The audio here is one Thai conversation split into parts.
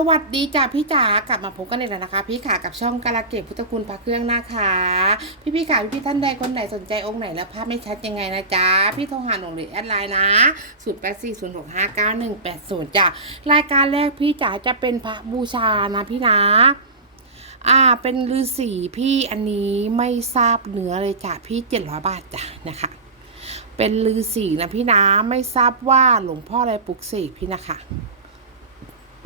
สวัสดีจ้าพี่จ๋ากลับมาพบกันอีกแล้วนะคะ พี่ขากับช่องกาลเกตพุทธคุณพระเครื่องนะคะพี่พี่ขาพี่ๆท่านใดคนไหนสนใจองค์ไหนแล้วภาพไม่ชัดยังไงนะจ๊ะพี่โทรหาหนูหรือแอดไลน์นะศูนย์แปดสี่ศูนย์หกห้าเก้าหนึ่งแปดศูนย์จ้ะรายการแรกพี่จ๋าจะเป็นพระบูชานะพี่นะอ่าเป็นฤาษีพี่อันนี้ไม่ทราบเนื้อเลยจ้ะพี่เจ็ดร้อยบาทจ้ะนะคะ เป็นฤาษีนะพี่นะไม่ทราบว่าหลวงพ่ออะไรปลุกเสกพี่นะคะ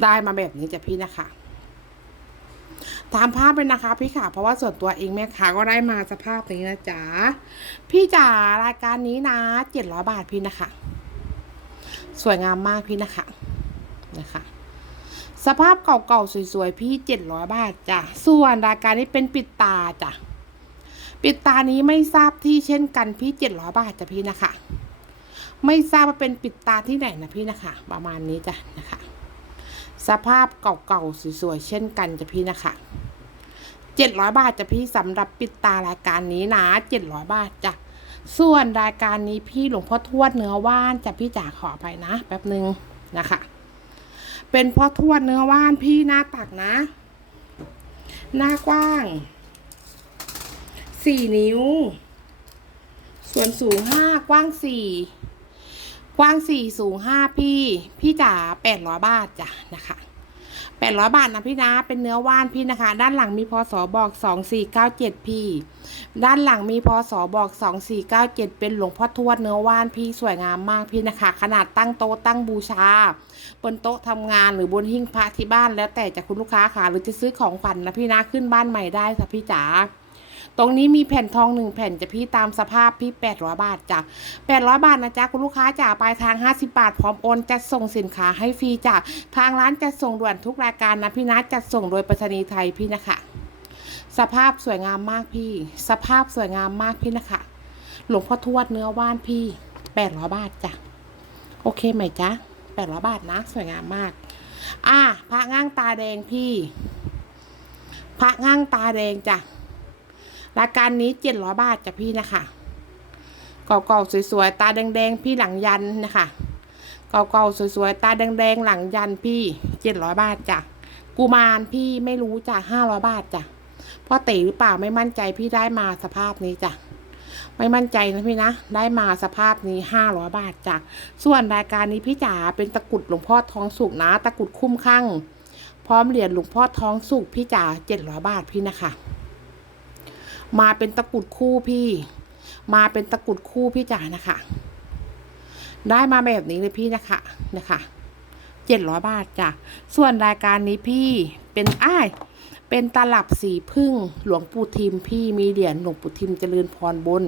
ได้มาแบบนี้จ้ะพี่นะคะตามภาพเลยนะคะพี่ค่ะเพราะว่าส่วนตัวเองแม่ค้าก็ได้มาสภาพนี้นะจ๊ะพี่จ๋ารายการนี้นะเจ็ดร้อยบาทพี่นะคะ สวยงามมากพี่นะคะนะคะ สภาพเก่าๆสวยๆพี่เจ็ดร้อยบาทจ้ะส่วนรายการนี้เป็นปิดตาจ้ะปิดตานี้ไม่ทราบที่เช่นกันพี่เจ็ดร้อยบาทจ้ะพี่นะคะ ไม่ทราบว่าเป็นปิดตาที่ไหนนะพี่นะคะ ประมาณนี้จ้ะนะคะ สภาพเก่าๆสวยๆเช่นกันจ้ะพี่นะคะเจ็ดร้อยบาทจ้ะพี่สำหรับปิดตารายการนี้นะเจ็ดร้อยบาทจ้ะส่วนรายการนี้พี่หลวงพ่อทวดเนื้อว่านจ้ะพี่จ๋าขอไปนะแป๊บหนึ่งนะคะ เป็นพ่อทวดเนื้อว่านพี่หน้าตักนะ หน้ากว้างสี่นิ้ว ส่วนสูงห้ากว้างสี่ กว้างสี่สูงห้าพี่ พี่จ๋าแปดร้อยบาทจ้ะนะคะแปดร้อยบาทนะพี่นะเป็นเนื้อว่านพี่นะคะ ด้านหลังมีพศบอกสองสี่เก้าเจ็ดพี่ ด้านหลังมีพศบอกสองสี่เก้าเจ็ดเป็นหลวงพ่อทวดเนื้อว่านพี่สวยงามมากพี่นะคะ ขนาดตั้งโต๊ะตั้งบูชา บนโต๊ะทำงานหรือบนหิ้งพระที่บ้านแล้วแต่จะคุณลูกค้าค่ะหรือจะซื้อของขวัญนะพี่นะขึ้นบ้านใหม่ได้ค่ะพี่จ๋า ตรงนี้มีแผ่นทองหนึ่งแผ่นจะพี่ตามสภาพพี่แปดร้อยบาทจ้ะแปดร้อยบาทนะจ๊ะคุณลูกค้าจ่าปลายทางห้าสิบาทพร้อมโอนจัดส่งสินค้าให้ฟรีจ้ะทางร้านจัดส่งด่วนทุกรายการนะพี่นะจัดส่งโดยไปรษณีย์ไทยพี่นะคะ สภาพสวยงามมากพี่ สภาพสวยงามมากพี่นะคะ หลวงพ่อทวดเนื้อว่านพี่แปดร้อยบาทจ้ะโอเคไหมจ๊ะแปดร้อยบาทนะ สวยงามมาก อะพระง่างตาแดงพี่ พระง่างตาแดงจ้ะ รายการนี้เจ็ดร้อยบาทจ้ะพี่นะคะเก่าๆสวยๆตาแดงๆพี่หลังยันนะคะเก่าๆสวยๆตาแดงๆหลังยันพี่เจ็ดร้อยบาทจ้ะกุมารพี่ไม่รู้จ้ะห้าร้อยบาทจ้ะพ่อเต๋หรือเปล่าไม่มั่นใจพี่ได้มาสภาพนี้จ้ะไม่มั่นใจนะพี่นะ ได้มาสภาพนี้ห้าร้อยบาทจ้ะส่วนรายการนี้พี่จ๋าเป็นตะกรุดหลวงพ่อทองสุกนะ ตะกรุดคุ้มข้างพร้อมเหรียญหลวงพ่อทองสุกพี่จ๋าเจ็ดร้อยบาทพี่นะคะ มาเป็นตะกุดคู่พี่ มาเป็นตะกุดคู่พี่จ๋านะคะ ได้มาแบบนี้เลยพี่นะคะนะคะเจ็ดร้อยบาทจ้ะส่วนรายการนี้พี่เป็นอ้ายเป็นตลับสีพึ่งหลวงปู่ทิมพี่มีเหรียญหลวงปู่ทิมเจริญพรบน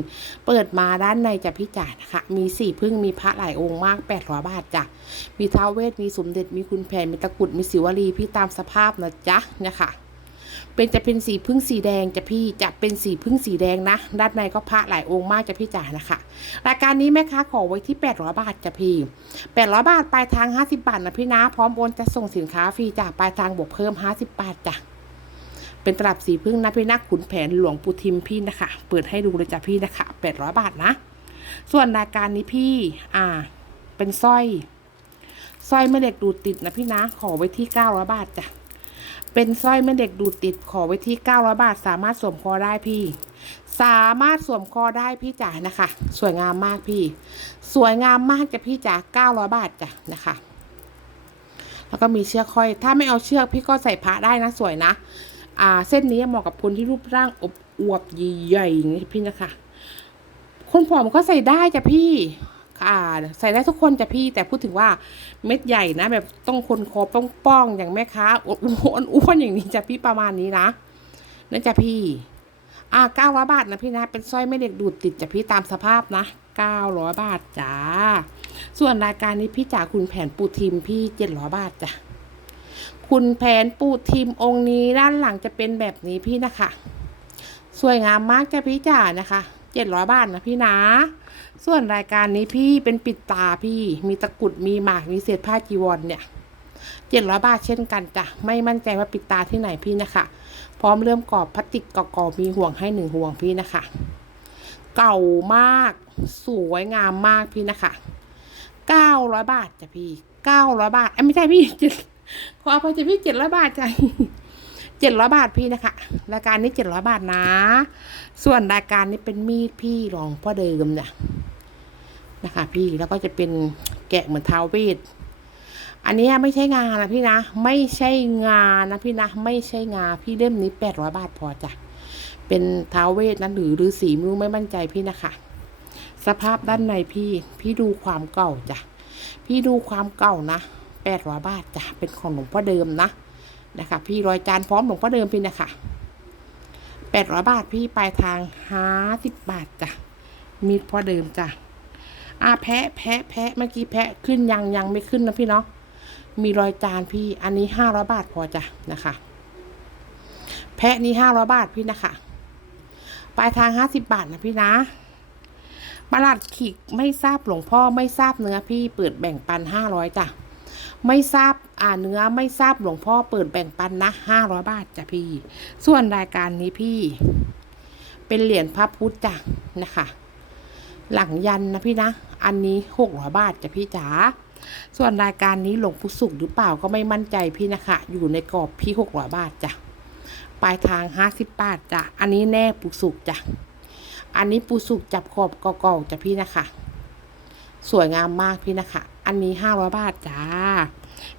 เปิดมาด้านในจะพี่จ๋านะคะ มีสีพึ่งมีพระหลายองค์มากแปดร้อยบาทจ้ะมีท้าวเวทมีสมเด็จมีคุณแผนมีตะกุดมีสิวลีพี่ตามสภาพนะจ๊ะเนี่ยค่ะ เป็นจะเป็นสีพึ่งสีแดงจะพี่จะเป็นสีพึ่งสีแดงนะ ด้านในก็พระหลายองค์มากจะพี่จ๋านะคะรายการนี้แม่ค้าขอไว้ที่ 800 บาทจะพี่ 800 บาทปลายทาง 50 บาทนะพี่นะ พร้อมโอนจะส่งสินค้าฟรีจากปลายทางบวกเพิ่ม 50 บาทจ้ะเป็นตลับสีพึ่งนะพี่นักขุนแผนหลวงปู่ทิมพี่นะคะ เปิดให้ดูเลยจ้ะพี่นะคะ800 บาทนะ ส่วนรายการนี้พี่ อ่า เป็นสร้อยสร้อยแม่เหล็กดูดติดนะพี่นะขอไว้ที่900บาทจ้ะ เป็นสร้อยแม่เหล็กดูดติดขอไว้ที่ 900 บาท สามารถสวมคอได้พี่ สามารถสวมคอได้พี่จ๋านะคะ สวยงามมากพี่ สวยงามมากจ้ะพี่จ๋า900 บาทจ้ะนะคะ แล้วก็มีเชือกห้อย ถ้าไม่เอาเชือกพี่ก็ใส่พระได้นะสวยนะ อ่า เส้นนี้เหมาะกับคนที่รูปร่างอบอวบใหญ่ๆอย่างนี้พี่นะคะ คนผอมก็ใส่ได้จ้ะพี่ ค่ะใส่ได้ทุกคนจะพี่แต่พูดถึงว่าเม็ดใหญ่นะ แบบต้องคนคอป้องๆอย่างแม่ค้าอ้วนอ้วนๆอย่างนี้จะพี่ประมาณนี้นะนั่นจะพี่ อ่าเก้าร้อยบาทนะพี่นะ เป็นสร้อยไม่เด็กดูดติดจ้ะพี่ตามสภาพนะเก้าร้อยบาทจ้า ส่วนรายการนี้พี่จ๋าคุณแผนปูทีมพี่เจ็ดร้อยบาทจ้ะ คุณแผนปูทีมองค์นี้ด้านหลังจะเป็นแบบนี้พี่นะคะ สวยงามมากจ้ะพี่จ๋านะคะ เจ็ดร้อยบาทนะพี่นะ ส่วนรายการนี้พี่เป็นปิดตาพี่ มีตะกุดมีหมากมีเศษผ้าจีวรเนี่ยเจ็ดร้อยบาทเช่นกันจ้ะ ไม่มั่นใจว่าปิดตาที่ไหนพี่นะคะ พร้อมเริ่มกรอบพลาสติกกรอบมีห่วงให้หนึ่งห่วงพี่นะคะ เก่ามากสวยงามมากพี่นะคะเก้าร้อยบาทจ้ะพี่เก้าร้อยบาทเอ้ไม่ใช่พี่ขออภัยจ้ะพี่เจ็ดร้อยบาทจ้ะ เจ็ดร้อยบาทพี่นะคะ รายการนี้เจ็ดร้อยบาทนะ ส่วนรายการนี้เป็นมีดพี่รองพ่อเดิมเนี่ยนะคะ พี่แล้วก็จะเป็นแกะเหมือนเท้าวเวทอันนี้ไม่ใช่งานนะพี่นะ ไม่ใช่งานนะพี่นะ ไม่ใช่งานพี่เล่มนี้แปดร้อยบาทพอจ้ะเป็นเท้าวเวทนะหรือหรือสีไม่รู้ไม่มั่นใจพี่นะคะ สภาพด้านในพี่ พี่ดูความเก่าจ้ะพี่ดูความเก่านะแปดร้อยบาทจ้ะเป็นของหลวงพ่อเดิมนะ นะคะพี่รอยจานพร้อมหลวงพ่อเดิมพี่นะคะแปดร้อยบาทพี่ปลายทางห้าสิบบาทจ้ะมีพ่อเดิมจ้ะอ่าแพะแพะแพะเมื่อกี้แพะขึ้นยังยังไม่ขึ้นนะพี่เนาะมีรอยจานพี่อันนี้ห้าร้อยบาทพอจ้ะนะคะ แพะนี้ห้าร้อยบาทพี่นะคะปลายทางห้าสิบบาทนะพี่นะประหลัดขิกไม่ทราบหลวงพ่อไม่ทราบเนื้อพี่เปิดแบ่งปันห้าร้อยจ้ะไม่ทราบ อ่าเนื้อไม่ทราบหลวงพ่อเปิดแบ่งปันนะห้าร้อยบาทจ้ะพี่ ส่วนรายการนี้พี่ เป็นเหรียญพระพุทธจ้ะนะคะ หลังยันนะพี่นะ อันนี้หกร้อยบาทจ้ะพี่จ๋าส่วนรายการนี้หลวงปู่สุขหรือเปล่าก็ไม่มั่นใจพี่นะคะ อยู่ในกรอบพี่หกร้อยบาทจ้ะปลายทางห้าสิบบาทจ้ะอันนี้แน่ปู่สุขจ้ะอันนี้ปูสุกจับขอบก่าๆจ้ะพี่นะคะ สวยงามมากพี่นะคะ อันนี้ห้าร้อยบาทจ้า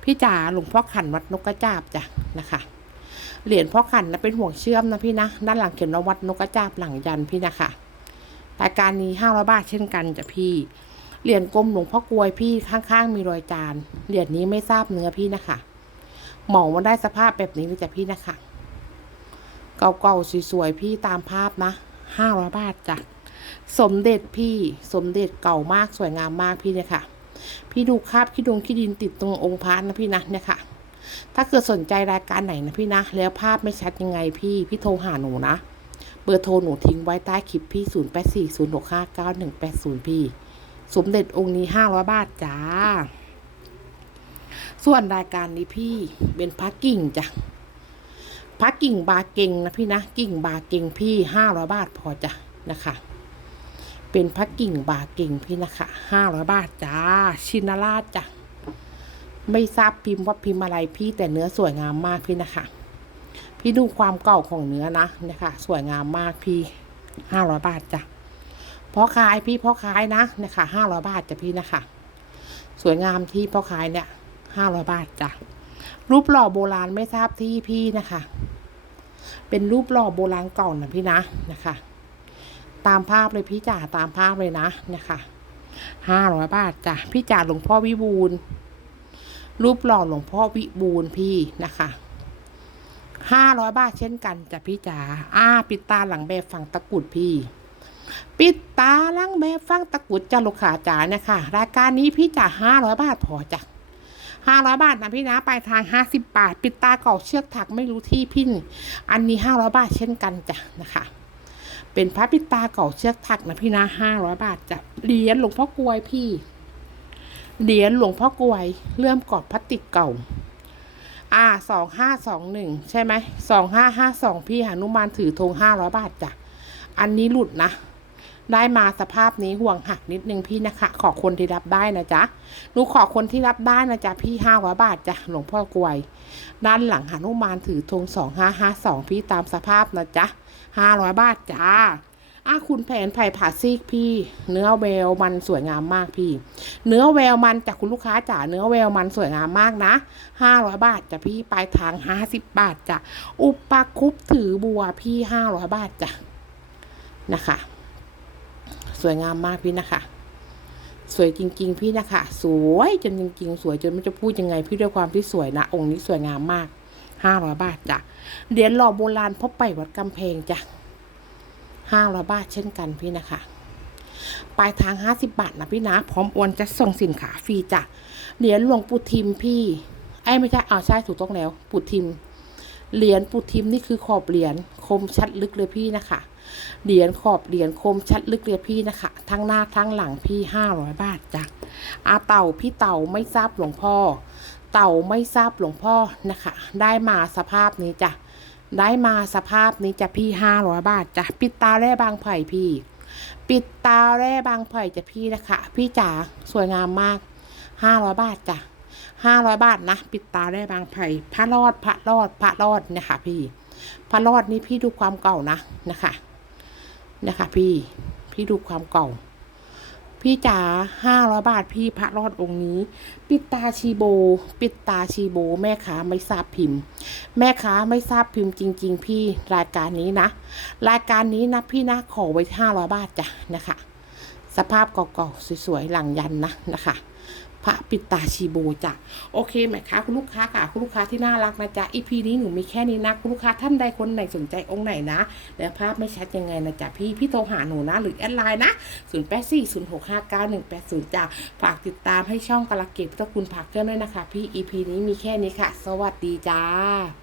พี่จ๋าหลวงพ่อขันวัดนกกระจาบจ้ะนะคะ เหรียญพ่อขันนะเป็นห่วงเชื่อมนะพี่นะ ด้านหลังเขียนว่าวัดนกกระจาบหลังยันพี่นะคะรายการนี้ห้าร้อยบาทเช่นกันจ้ะพี่ เหรียญกลมหลวงพ่อกลวยพี่ข้างๆ มีรอยจาน เหรียญนี้ไม่ทราบเนื้อพี่นะคะหมองมันได้สภาพแบบนี้เลยจ้ะพี่นะคะเก่าๆสวยๆพี่ตามภาพนะห้าร้อยบาทจ้ะสมเด็จพี่สมเด็จเก่ามากสวยงามมากพี่เนี่ยค่ะ พี่ดูคราบขี้ดงขี้ดินติดตรงองค์พระนะพี่นะเนี่ยค่ะ ถ้าเกิดสนใจรายการไหนนะพี่นะ แล้วภาพไม่ชัดยังไงพี่พี่โทรหาหนูนะ เบอร์โทรหนูทิ้งไว้ใต้คลิปพี่0 8 4 0 6 5 9 1 8 0พี่ สมเด็จองค์นี้ห้าร้อยบาทจ้า ส่วนรายการนี้พี่เป็นพระกิ่งจ้ะพระกิ่งบาเก่งนะพี่นะ กิ่งบาเก่งพี่ห้าร้อยบาทพอจ้ะนะคะ เป็นพระกิ่งบาเก่งพี่นะคะห้าร้อยบาทจ้า ชินาราชจ้ะ ไม่ทราบพิมพ์ว่าพิมพ์อะไรพี่แต่เนื้อสวยงามมากพี่นะคะ พี่ดูความเก่าของเนื้อนะนะคะสวยงามมากพี่ห้าร้อยบาทจ้ะพ่อขายพี่พ่อขายนะนะคะห้าร้อยบาทจ้ะพี่นะคะ สวยงามที่พ่อขายเนี่ยห้าร้อยบาทจ้ะรูปหล่อโบราณไม่ทราบที่พี่นะคะ เป็นรูปหล่อโบราณเก่านะพี่นะนะคะ ตามภาพเลยพี่จ๋าตามภาพเลยนะเนะคะห้าร้อยบาทจ้ะพี่จ๋าหลวงพ่อวิบูลรูปหล่อหลวงพ่อวิบูลพี่นะคะห้าร้อยบาทเช่นกันจ้ะพี่จ๋าอ่าปิดตาหลังแบบฝั่งตะกุดพี่ ปิดตาหลังแบบฝั่งตะกุดจ้าลูกค้าจ๋าเนี่ยค่ะ รายการนี้พี่จ๋าห้าร้อยบาทพอจ้ะห้าร้อยบาทนะพี่นะปลายทางห้าสิบบาท ปิดตาเก่าเชือกถักไม่รู้ที่พี่นี่อันนี้ห้าร้อยบาทเช่นกันจ้ะนะคะ เป็นพระปิตาเก่าเชือกถักนะพี่นะห้าร้อยบาทจ้ะเหรียญหลวงพ่อกลวยพี่ เหรียญหลวงพ่อกลวยเลื่อมกรอบพลาสติกเก่า อ่าสองห้าสองหนึ่งใช่ไหมสองห้าห้าสองพี่หานุมานถือธงห้าร้อยบาทจ้ะ อันนี้หลุดนะได้มาสภาพนี้ห่วงหักนิดนึงพี่นะคะ ขอคนที่รับได้นะจ๊ะหนูขอคนที่รับได้นะจ๊ะพี่ห้าร้อยบาทจ้ะหลวงพ่อกลวย ด้านหลังหานุมานถือธงสองห้าห้าสองพี่ตามสภาพนะจ๊ะ ห้าร้อยบาทจ้าอะคุณแผนไผ่ผ่าซีกพี่ เนื้อแววมันสวยงามมากพี่ เนื้อแววมันจากคุณลูกค้าจ๋าเนื้อแววมันสวยงามมากนะห้าร้อยบาทจ้ะพี่ปลายทางห้าสิบบาทจ้ะอุปคุปถือบัวพี่ห้าร้อยบาทจ้ะนะคะ สวยงามมากพี่นะคะ สวยจริง ๆ พี่นะคะ สวยจนจริง ๆ สวยจนไม่จะพูดยังไงพี่ด้วยความที่สวยนะ องค์นี้สวยงามมาก ห้าร้อยบาทจ้ะเหรียญหล่อโบราณพบไปวัดกำแพงจ้ะห้าร้อยบาทเช่นกันพี่นะคะปลายทางห้าสิบบาทนะพี่นะ พร้อมโอนจะส่งสินค้าฟรีจ้ะเหรียญหลวงปู่ทิมพี่ไอ้ไม่ใช่อ้าใช่ถูกต้องแล้ว ปู่ทิมเหรียญปู่ทิมนี่คือขอบเหรียญคมชัดลึกเลยพี่นะคะเหรียญขอบเหรียญคมชัดลึกเลยพี่นะคะ ทั้งหน้าทั้งหลังพี่ห้าร้อยบาทจ้ะอาเต่าพี่เต่าไม่ทราบหลวงพ่อ เต่าไม่ทราบหลวงพ่อนะคะ ได้มาสภาพนี้จ้ะได้มาสภาพนี้จ้ะพี่ห้าร้อยบาทจ้ะปิดตาแร่บางไผ่พี่ ปิดตาแร่บางไผ่จ้ะพี่นะคะ พี่จ๋าสวยงามมากห้าร้อยบาทจ้ะห้าร้อยบาทนะปิดตาได้บางไผ่พระรอดพระรอดพระรอดเนี่ยค่ะพี่ พระรอดนี่พี่ดูความเก่านะนะคะนะคะ พี่พี่ดูความเก่า พี่จ๋าห้าร้อยบาทพี่พระรอดองค์นี้ ปิดตาชีโบ ปิดตาชีโบ แม่ค้าไม่ทราบพิมพ์ แม่ค้าไม่ทราบพิมพ์จริง ๆ พี่รายการนี้นะ รายการนี้นะพี่นะขอไว้ห้าร้อยบาทจ้ะนะคะ สภาพเก่าๆสวยๆหลังยันนะนะคะ พระปิตาชีโบจ้ะโอเคไหมคะคุณลูกค้าค่ะคุณลูกค้าที่น่ารักนะจ๊ะอีพีนี้หนูมีแค่นี้นะคุณลูกค้าท่านใดคนไหนสนใจองค์ไหนนะแล้วภาพไม่ชัดยังไงนะจ๊ะพี่พี่โทรหาหนูนะหรือแอดไลน์นะ0 8 4 0 6 5 9 1 8 0จ้ะฝากติดตามให้ช่องกระเก็บพุทธคุณผักเครื่องด้วยนะคะ พี่อีพีนี้มีแค่นี้ค่ะ สวัสดีจ้า